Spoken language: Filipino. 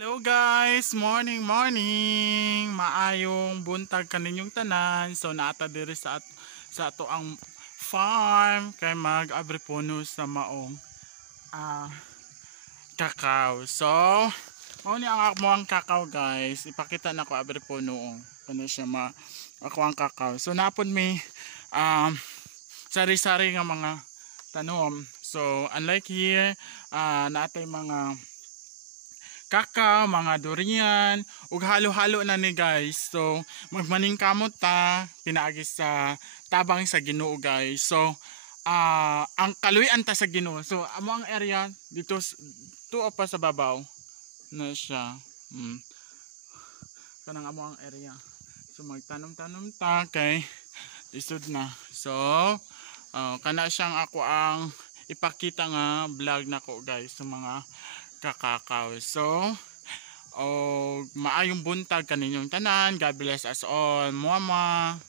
Hello guys, morning maayong buntag kaninyong tanan. So naata diri sa ato ang farm kay mag-abri puno sa maong kakao. So mao ni ang ako ang kakao guys. Ipakita na ko abri puno kuno siya ako ang kakao. So napon mi sari-sari nga mga tanom. So unlike here, natay mga kakao, mga durian, ug halo-halo na ni guys. So, magmaning kamot ta, pinaagi sa tabang sa Ginoo guys. So, ang kaluyan ta sa Ginoo. So, amo ang area dito tuo pa sa babaw na siya. Kanang amo ang area. So, magtanom-tanom ta kay lisod na. So, kana siyang ako ang ipakita nga vlog nako guys sa mga kakakaw. So, maayong buntag kaninyong tanan. God bless us all. Mama.